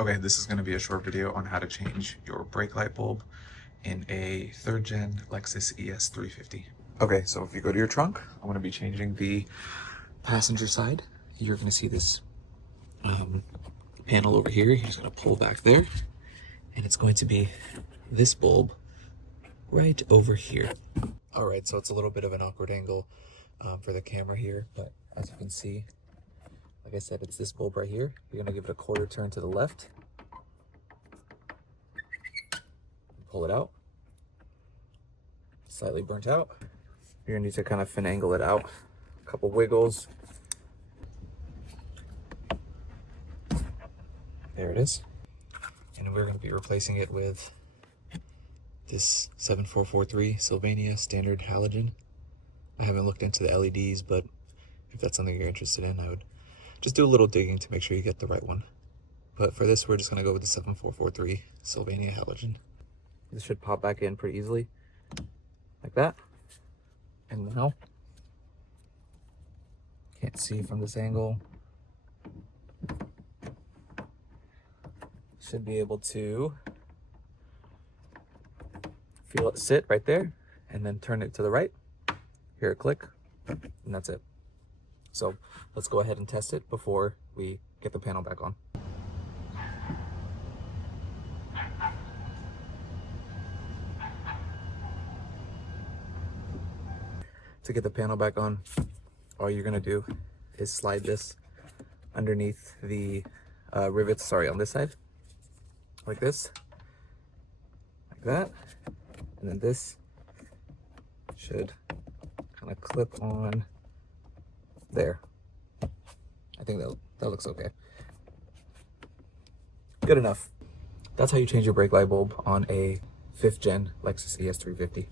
Okay, this is going to be a short video on how to change your brake light bulb in a 3rd gen Lexus ES350. Okay, so if you go to your trunk, I'm going to be changing the passenger side. You're going to see this panel over here. You're just going to pull back there, and it's going to be this bulb right over here. All right, so it's a little bit of an awkward angle for the camera here, but as you can see, like I said, it's this bulb right here. You're gonna give it a quarter turn to the left. Pull it out. Slightly burnt out. You're gonna need to kind of finagle it out. A couple wiggles. There it is. And we're gonna be replacing it with this 7443 Sylvania standard halogen. I haven't looked into the LEDs, but if that's something you're interested in, I would just do a little digging to make sure you get the right one. But for this, we're just gonna go with the 7443 Sylvania halogen. This should pop back in pretty easily, like that. And now, can't see from this angle, should be able to feel it sit right there, and then turn it to the right, hear it click, and that's it. So let's go ahead and test it before we get the panel back on. To get the panel back on, all you're gonna do is slide this underneath the rivets, on this side, like this, like that, and then this should kind of clip on there. I think that looks okay. Good enough. That's how you change your brake light bulb on a 5th gen Lexus ES350.